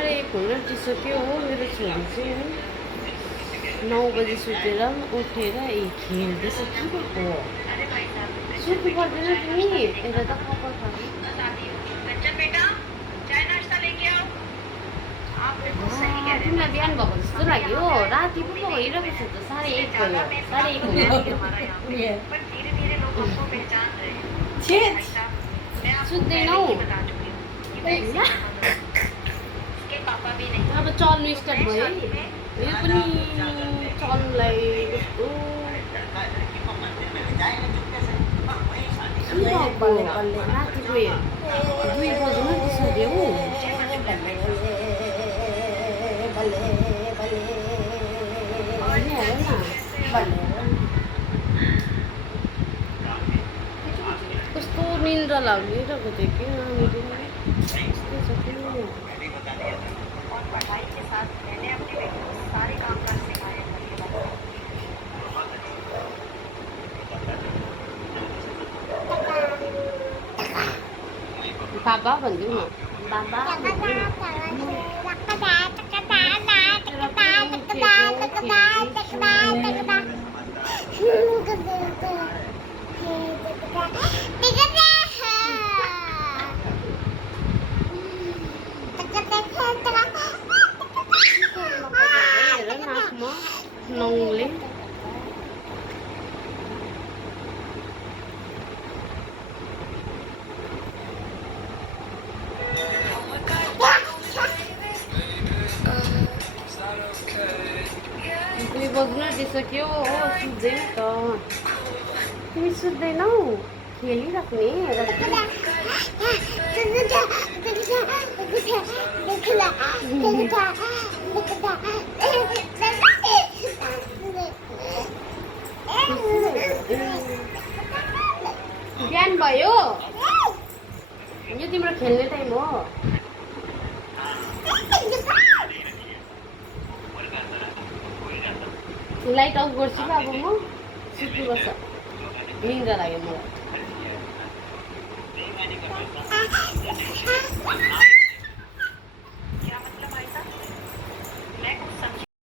साढे 1 हुन आँटिसक्यो हो। मेरो छोरी चाहिँ 9 बजी सुतेर उठेर खेल्दैछ। के भएको सुत्नु पर्दैन तिमी? यता त कपाल खानु। तिमीलाई बिहान भएको जस्तो लाग्यो। राति पो भइरहेको छ त। 1:30 भयो। 1:30 हुन सुत्दैनौ? अब चल्नु स्टार्ट भयो है। यो पनि चल्नुलाई कस्तो राति गयो 2 बज्नु आँटिसक्यो हौ। कस्तो निन्द्रा लागिरहेको थियो कि बाबा भनिदिउँ न। बाबा नौले बज्नु आँटिसक्यो हो। सुत्दैन त तिमी? सुत्दैनौ? खेलिराख्ने बिहान भयो। यो तिम्रो खेल्ने टाइम हो। लाइट अफ गर्छु ल। अब म सुत्नुपर्छ। निन्द्रा लाग्यो मलाई।